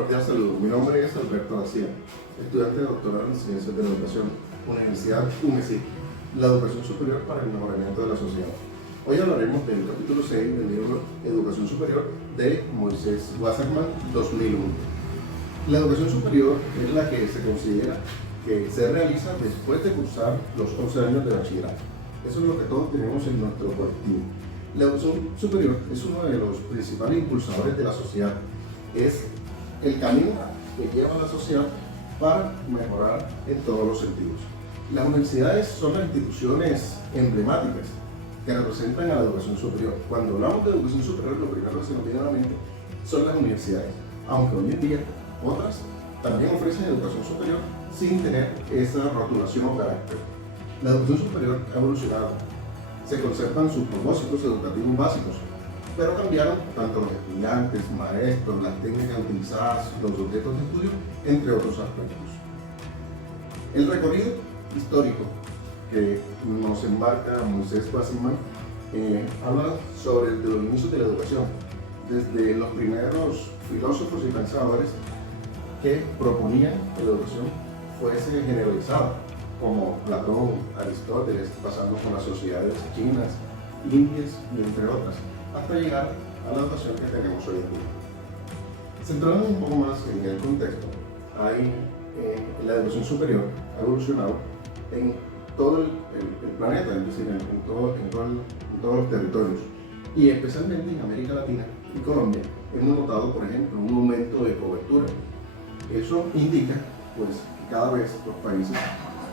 Cordial saludo. Mi nombre es Alberto García, estudiante de doctorado en Ciencias de la Educación, Universidad UNESIC, la educación superior para el mejoramiento de la sociedad. Hoy hablaremos del capítulo 6 del libro Educación Superior de Moisés Wasserman, 2001. La educación superior es la que se considera que se realiza después de cursar los 11 años de bachillerato. Eso es lo que todos tenemos en nuestro colectivo. La educación superior es uno de los principales impulsadores de la sociedad. Es el camino que lleva a la sociedad para mejorar en todos los sentidos. Las universidades son las instituciones emblemáticas que representan a la educación superior. Cuando hablamos de educación superior, lo primero que se nos viene a la mente son las universidades, aunque hoy en día otras también ofrecen educación superior sin tener esa rotulación o carácter. La educación superior ha evolucionado. Se conservan sus propósitos educativos básicos, pero cambiaron tanto los estudiantes, maestros, las técnicas utilizadas, los objetos de estudio, entre otros aspectos. El recorrido histórico que nos embarca Moisés Wasserman habla sobre los inicios de la educación, desde los primeros filósofos y pensadores que proponían que la educación fuese generalizada, como Platón, Aristóteles, pasando por las sociedades chinas, indias y entre otras, hasta llegar a la educación que tenemos hoy en día. Centrándonos un poco más en el contexto, la educación superior ha evolucionado en todo el planeta, es decir, en todos los territorios, y especialmente en América Latina y Colombia hemos notado, por ejemplo, un aumento de cobertura. Eso indica, pues, que cada vez los países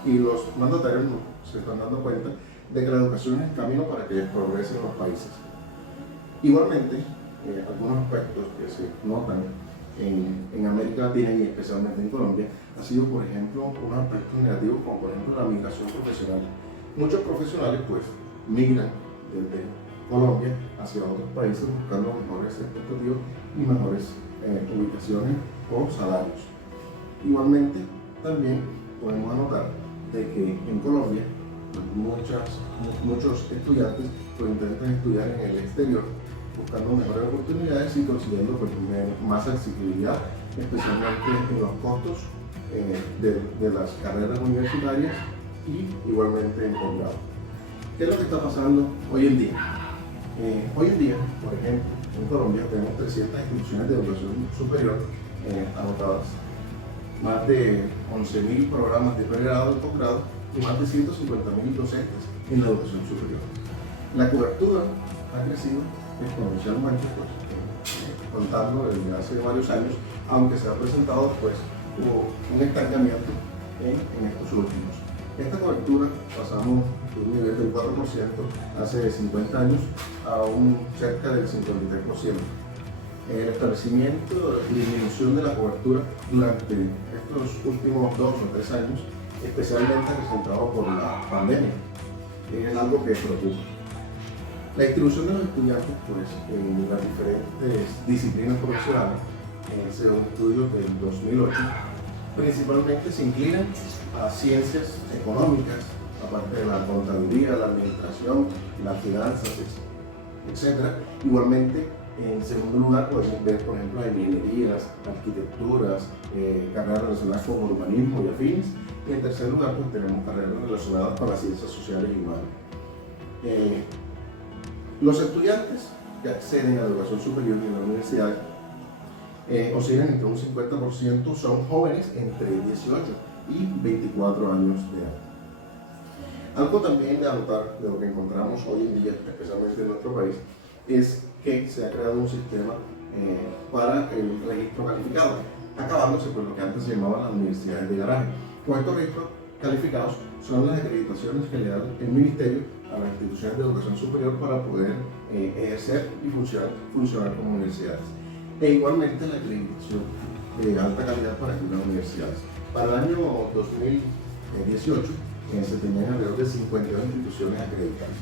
y los mandatarios se están dando cuenta de que la educación es el camino para que progresen los países. Igualmente, algunos aspectos que se notan en América Latina y especialmente en Colombia ha sido, por ejemplo, unos aspectos negativos como por ejemplo la migración profesional. Muchos profesionales pues migran desde Colombia hacia otros países buscando mejores expectativas y mejores ubicaciones o salarios. Igualmente, también podemos anotar de que en Colombia muchos estudiantes pues, intentan estudiar en el exterior buscando mejores oportunidades y consiguiendo pues, más accesibilidad, especialmente en los costos de las carreras universitarias y igualmente en posgrado. ¿Qué es lo que está pasando hoy en día? Hoy en día, por ejemplo, en Colombia tenemos 300 instituciones de educación superior anotadas, más de 11.000 programas de pregrado y posgrado y más de 150.000 docentes en la educación superior. La cobertura ha crecido exponencialmente, pues, contando desde hace varios años, aunque se ha presentado pues, un estancamiento en estos últimos. Esta cobertura pasamos de un nivel del 4% hace 50 años a un cerca del 53%. El establecimiento y disminución de la cobertura durante estos últimos 2 o 3 años, especialmente resultado por la pandemia, es algo que preocupa. La distribución de los estudiantes pues, en las diferentes disciplinas profesionales, según estudios del 2008, principalmente se inclinan a ciencias económicas, aparte de la contaduría, la administración, las finanzas, etc. Igualmente, en segundo lugar, podemos ver, por ejemplo, ingenierías, arquitecturas, carreras relacionadas con urbanismo y afines. Y en tercer lugar, pues, tenemos carreras relacionadas con las ciencias sociales y humanas. Los estudiantes que acceden a la educación superior en la universidad oscilan entre un 50%, son jóvenes entre 18 y 24 años de edad. Algo también de anotar de lo que encontramos hoy en día, especialmente en nuestro país, es que se ha creado un sistema para el registro calificado, acabándose por lo que antes se llamaban las universidades de garaje. Con estos registros calificados son las acreditaciones que le da el Ministerio a las instituciones de educación superior para poder ejercer y funcionar como universidades. E igualmente la acreditación de alta calidad para las universidades. Para el año 2018 se tenían alrededor de 52 instituciones acreditadas.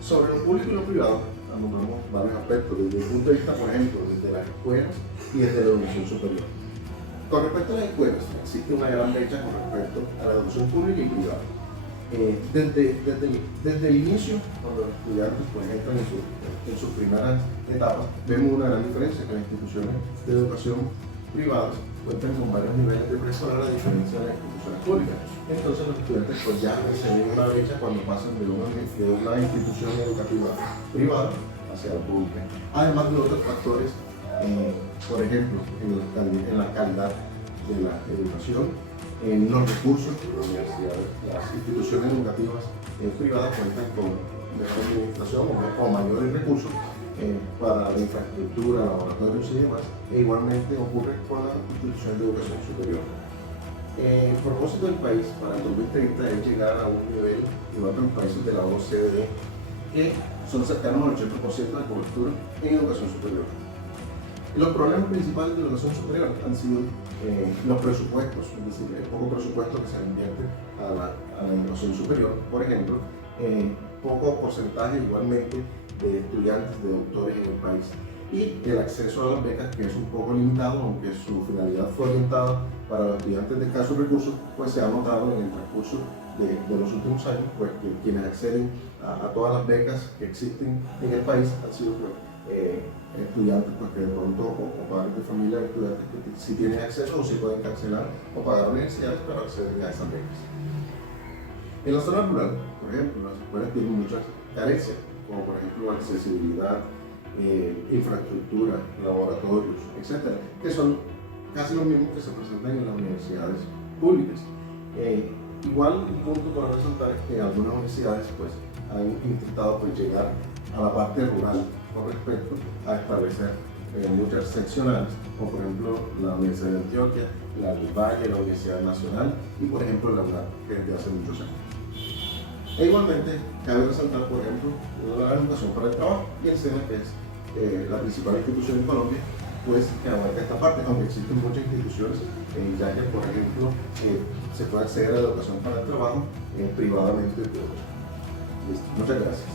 Sobre lo público y lo privado, anotamos varios aspectos desde el punto de vista, por ejemplo, desde las escuelas y desde la educación superior. Con respecto a las escuelas, existe una gran brecha con respecto a la educación pública y privada. Desde el inicio, cuando los estudiantes pues, entran en sus primeras etapas, vemos una gran diferencia, que las instituciones de educación privadas cuentan con varios niveles de preescolar a diferencia de las instituciones públicas. Entonces los estudiantes pues, ya se ven una brecha cuando pasan de una institución educativa privada hacia la pública. Además de otros factores, por ejemplo, en la calidad de la educación, en los recursos. Las universidades, las instituciones educativas privadas cuentan con mejor administración o mayores recursos para la infraestructura, laboratorios y demás, e igualmente ocurre con las instituciones de educación superior. El propósito del país para el 2030 es llegar a un nivel igual que los países de la OCDE, que son cercanos al 80% de cobertura en educación superior. Los problemas principales de la educación superior han sido los presupuestos, es decir, el poco presupuesto que se le invierte a la educación superior. Por ejemplo, poco porcentaje igualmente de estudiantes, de doctores en el país. Y el acceso a las becas, que es un poco limitado, aunque su finalidad fue orientada para los estudiantes de escasos recursos, pues se ha notado en el transcurso de los últimos años, pues que quienes acceden a todas las becas que existen en el país han sido pues, estudiantes pues, que de pronto o padres de familia de estudiantes que sí tienen acceso o sí pueden cancelar o pagar universidades para acceder a esas becas. En la zona rural, por ejemplo, las escuelas tienen muchas carencias, como por ejemplo accesibilidad, infraestructura, laboratorios, etcétera, que son casi los mismos que se presentan en las universidades públicas. Igual un punto para resaltar es que algunas universidades pues, han intentado pues, llegar a la parte rural con respecto a establecer muchas seccionales, como por ejemplo la Universidad de Antioquia, la del Valle, la Universidad Nacional y por ejemplo la UNAM, que desde hace muchos años. E igualmente, cabe resaltar, por ejemplo, la educación para el trabajo y el SENA, que es la principal institución en Colombia, pues que abarca esta parte, aunque existen muchas instituciones, ya que, por ejemplo, se puede acceder a la educación para el trabajo privadamente. Listo. Muchas gracias.